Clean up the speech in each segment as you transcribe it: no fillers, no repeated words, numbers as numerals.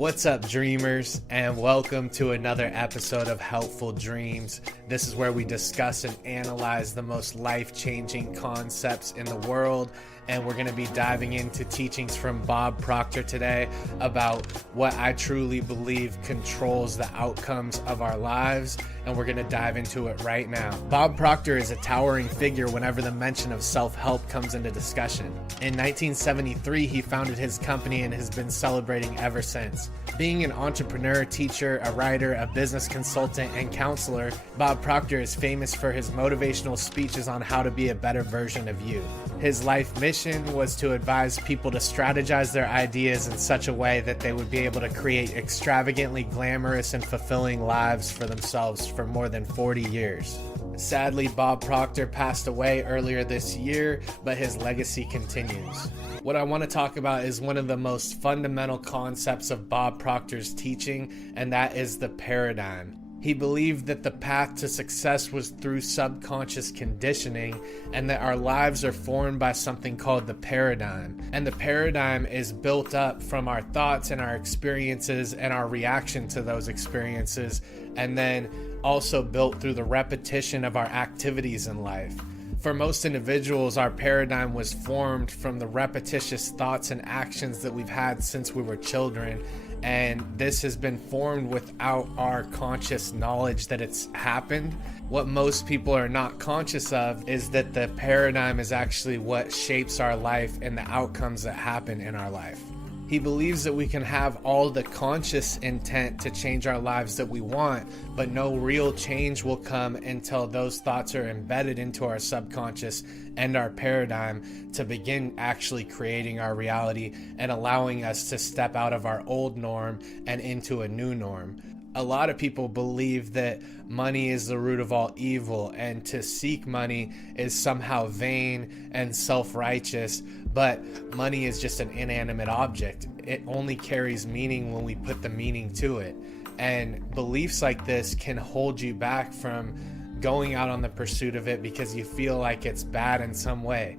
What's up, dreamers, and welcome to another episode of Helpful Dreams. This is where we discuss and analyze the most life-changing concepts in the world, and we're going to be diving into teachings from Bob Proctor today about what I truly believe controls the outcomes of our lives, and we're going to dive into it right now. Bob Proctor is a towering figure whenever the mention of self-help comes into discussion. In 1973, he founded his company and has been celebrating ever since. Being an entrepreneur, teacher, a writer, a business consultant, and counselor, Bob Proctor is famous for his motivational speeches on how to be a better version of you. His life mission was to advise people to strategize their ideas in such a way that they would be able to create extravagantly glamorous and fulfilling lives for themselves for more than 40 years. Sadly, Bob Proctor passed away earlier this year, but his legacy continues. What I want to talk about is one of the most fundamental concepts of Bob Proctor's teaching, and that is the paradigm. He believed that the path to success was through subconscious conditioning, and that our lives are formed by something called the paradigm. And the paradigm is built up from our thoughts and our experiences and our reaction to those experiences, and then also built through the repetition of our activities in life. For most individuals, our paradigm was formed from the repetitious thoughts and actions that we've had since we were children, and this has been formed without our conscious knowledge that it's happened. What most people are not conscious of is that the paradigm is actually what shapes our life and the outcomes that happen in our life. He believes that we can have all the conscious intent to change our lives that we want, but no real change will come until those thoughts are embedded into our subconscious and our paradigm to begin actually creating our reality and allowing us to step out of our old norm and into a new norm. A lot of people believe that money is the root of all evil, and to seek money is somehow vain and self-righteous, but money is just an inanimate object. It only carries meaning when we put the meaning to it. And beliefs like this can hold you back from going out on the pursuit of it because you feel like it's bad in some way.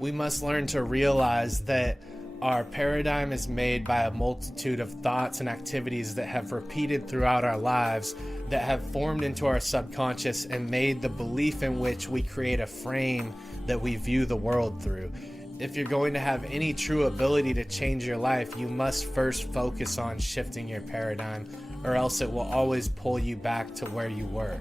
We must learn to realize that our paradigm is made by a multitude of thoughts and activities that have repeated throughout our lives, that have formed into our subconscious and made the belief in which we create a frame that we view the world through. If you're going to have any true ability to change your life, you must first focus on shifting your paradigm, or else it will always pull you back to where you were.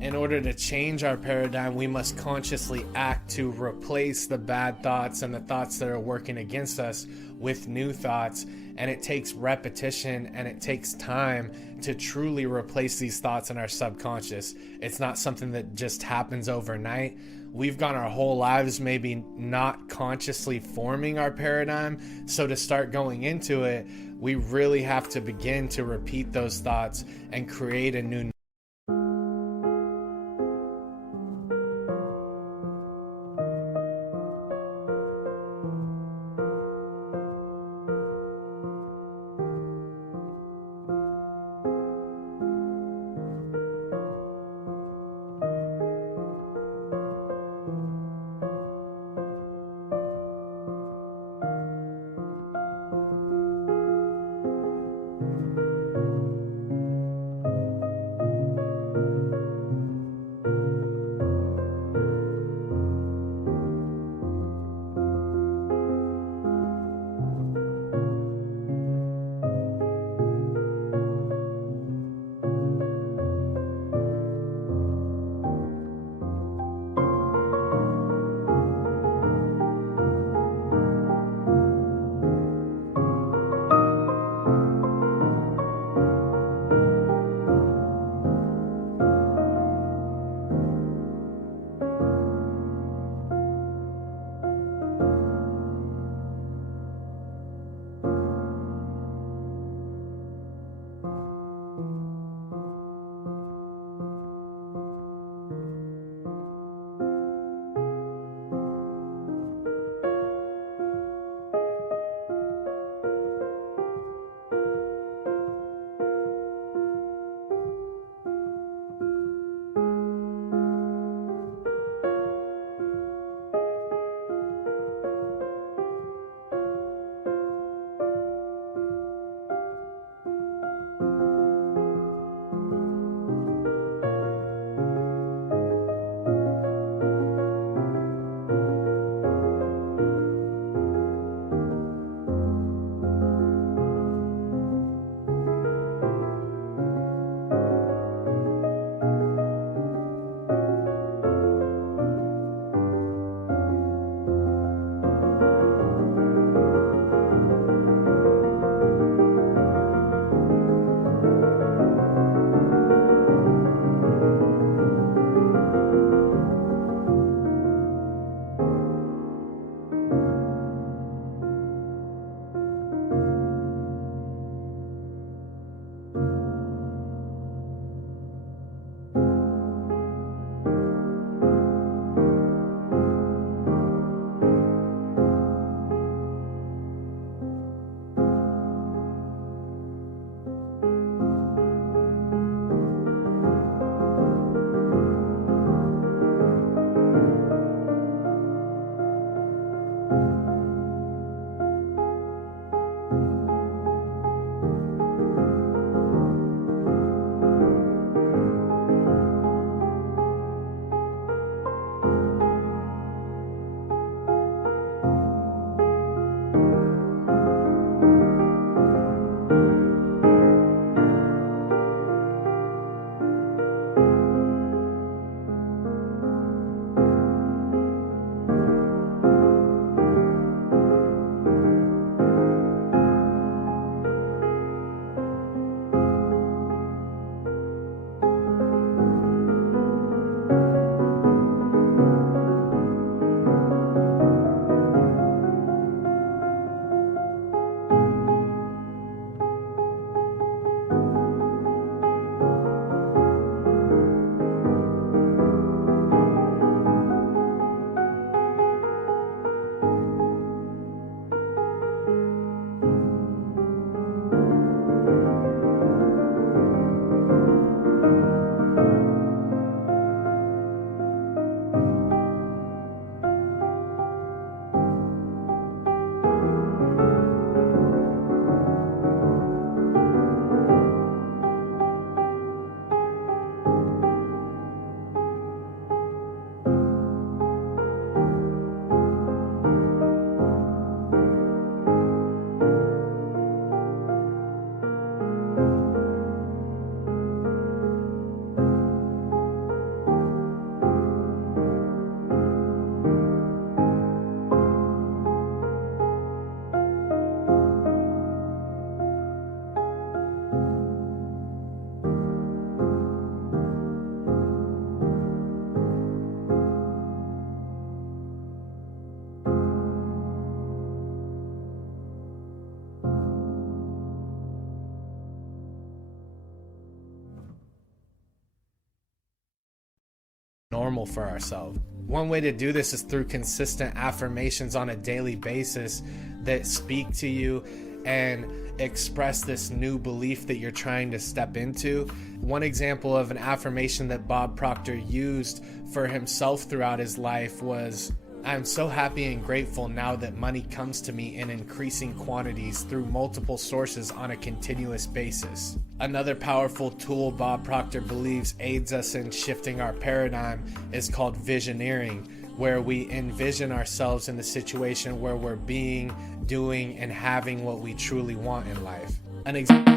In order to change our paradigm, we must consciously act to replace the bad thoughts and the thoughts that are working against us with new thoughts. And it takes repetition and it takes time to truly replace these thoughts in our subconscious. It's not something that just happens overnight. We've gone our whole lives maybe not consciously forming our paradigm. So to start going into it, we really have to begin to repeat those thoughts and create a new normal for ourselves. One way to do this is through consistent affirmations on a daily basis that speak to you and express this new belief that you're trying to step into. One example of an affirmation that Bob Proctor used for himself throughout his life was, "I'm so happy and grateful now that money comes to me in increasing quantities through multiple sources on a continuous basis." Another powerful tool Bob Proctor believes aids us in shifting our paradigm is called visioneering, where we envision ourselves in the situation where we're being, doing, and having what we truly want in life. An example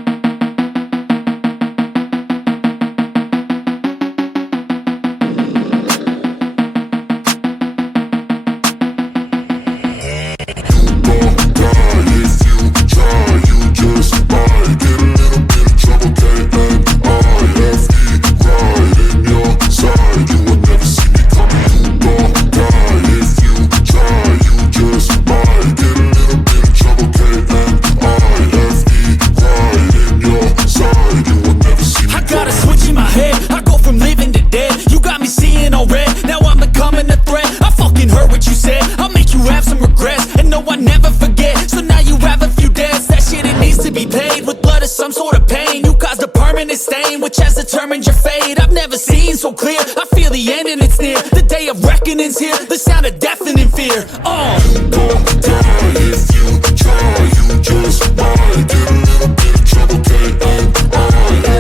some sort of pain. You caused a permanent stain, which has determined your fate. I've never seen so clear. I feel the end and it's near. The day of reckoning's here. The sound of deafening fear. You don't die if you try. You just might get a little bit of trouble. K-N-I-F-E,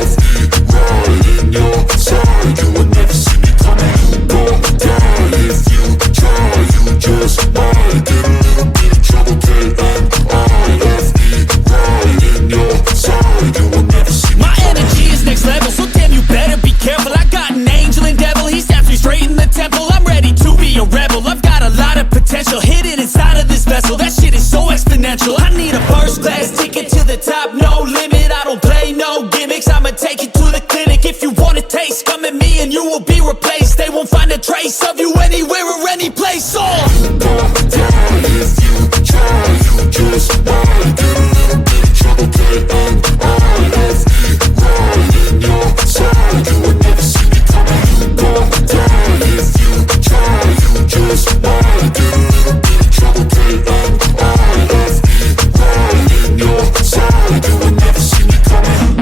right in your side. You will never see me coming. You don't die if you try. You just might get a little bit of trouble. K-N-I-F-E, right in your side. You will never see me. My energy is next level, so damn you better be careful. I got an angel and devil, he stabs me straight in the temple. I'm ready to be a rebel, I've got a lot of potential hidden inside of this vessel. That shit is so exponential. I need a first class ticket to the top, no limit. I don't play no gimmicks, I'ma take you to the clinic. If you want a taste, come at me and you will be replaced. They won't find a trace of you anywhere or any place. You don't die if you try. You just might get a little bit of trouble. K-N-I-F-E, right in your side. You will never see me coming. You don't die if you try. You just might get a little bit of trouble. K-N-I-F-E, right in your side. You will never see me coming.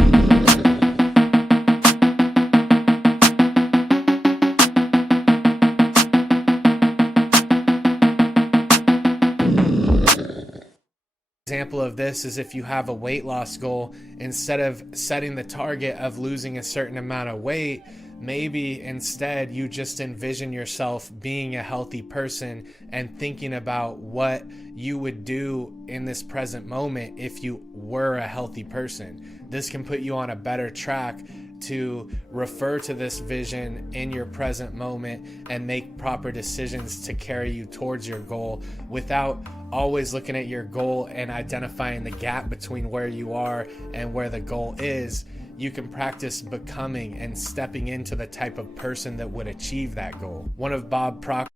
Example of this is if you have a weight loss goal, instead of setting the target of losing a certain amount of weight, maybe instead you just envision yourself being a healthy person and thinking about what you would do in this present moment if you were a healthy person. This can put you on a better track to refer to this vision in your present moment and make proper decisions to carry you towards your goal without always looking at your goal and identifying the gap between where you are and where the goal is. You can practice becoming and stepping into the type of person that would achieve that goal. One of Bob Proctor's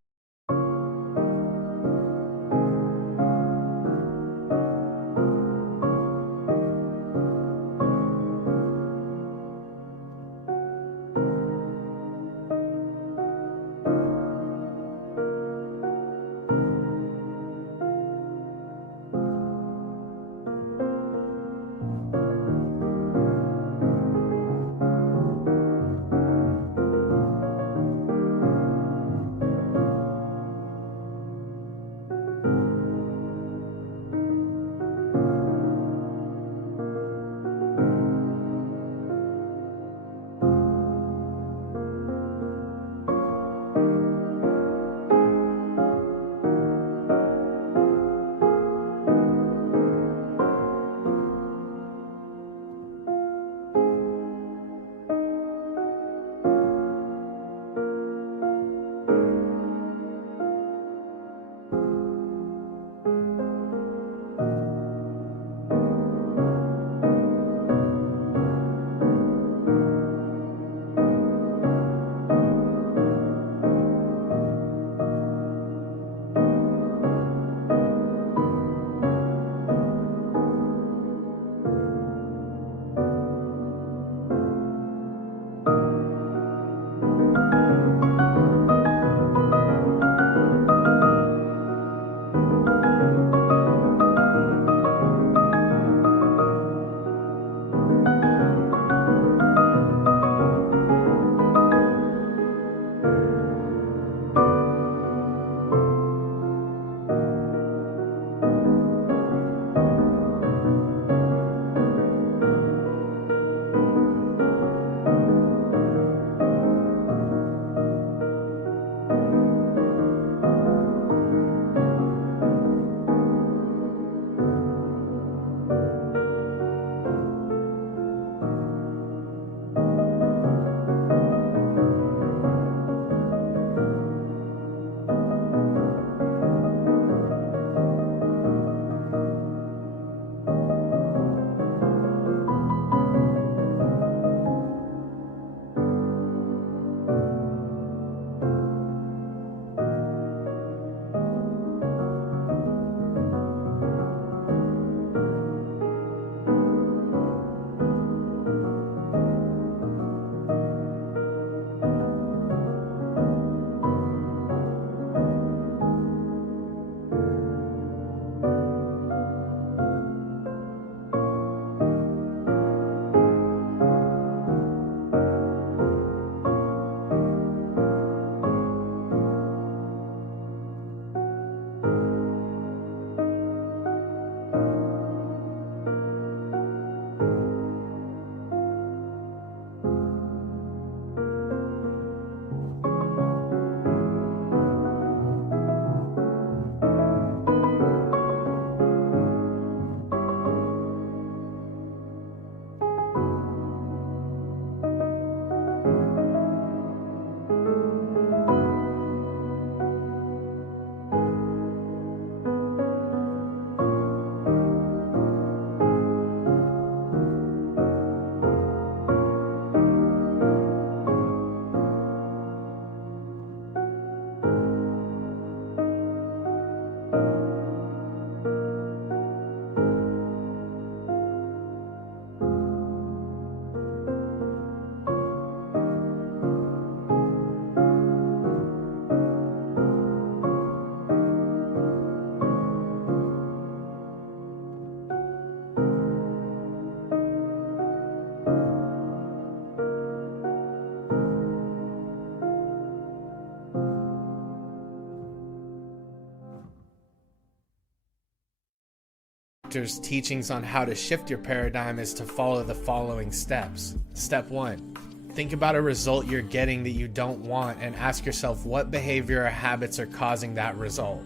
Proctor's teachings on how to shift your paradigm is to follow the following steps. Step 1. Think about a result you're getting that you don't want and ask yourself what behavior or habits are causing that result.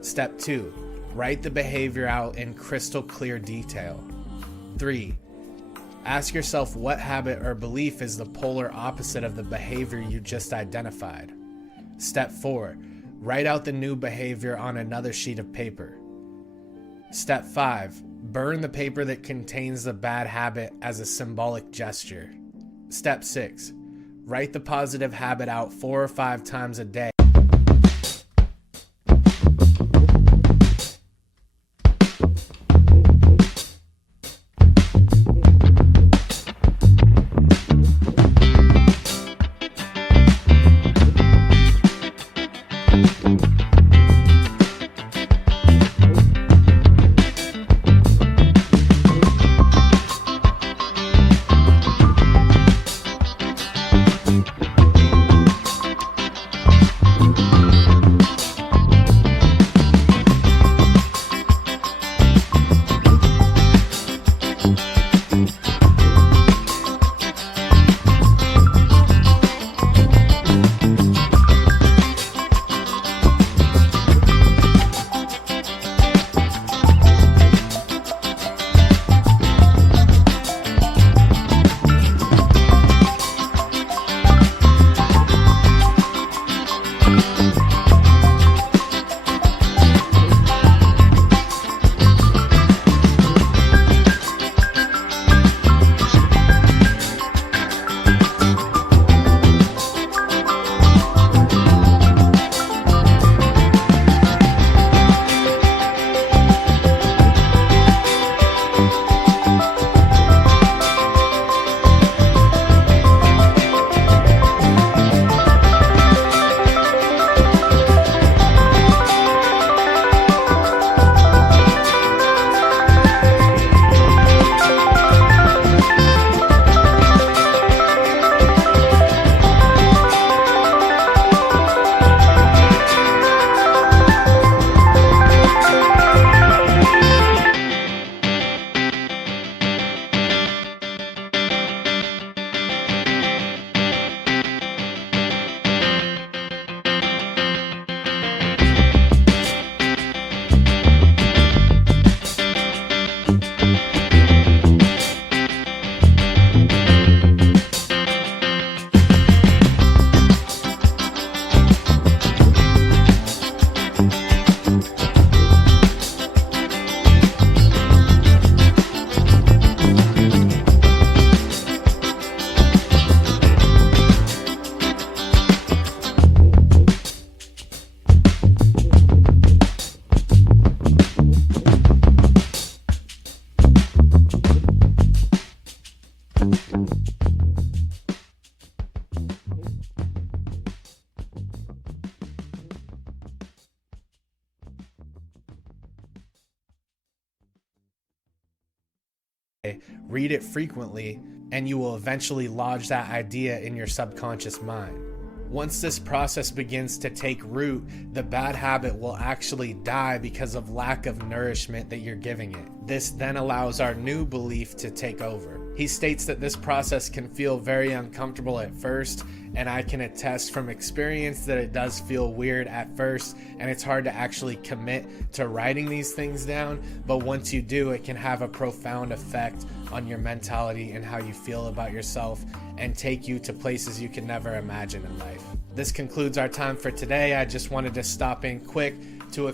Step 2. Write the behavior out in crystal clear detail. 3. Ask yourself what habit or belief is the polar opposite of the behavior you just identified. Step 4. Write out the new behavior on another sheet of paper. Step 5. Burn the paper that contains the bad habit as a symbolic gesture. Step 6. Write the positive habit out 4 or 5 times a day. Read it frequently, and you will eventually lodge that idea in your subconscious mind. Once this process begins to take root, the bad habit will actually die because of lack of nourishment that you're giving it. This then allows our new belief to take over. He states that this process can feel very uncomfortable at first, and I can attest from experience that it does feel weird at first, and it's hard to actually commit to writing these things down, but once you do, it can have a profound effect on your mentality and how you feel about yourself, and take you to places you can never imagine in life. This concludes our time for today. I just wanted to stop in quick to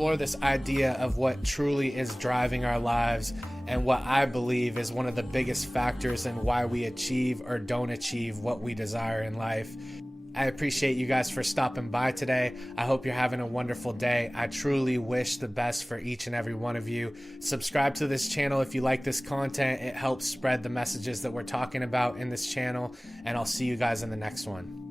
explore this idea of what truly is driving our lives and what I believe is one of the biggest factors in why we achieve or don't achieve what we desire in life. I appreciate you guys for stopping by today. I hope you're having a wonderful day. I truly wish the best for each and every one of you. Subscribe to this channel if you like this content. It helps spread the messages that we're talking about in this channel, and I'll see you guys in the next one.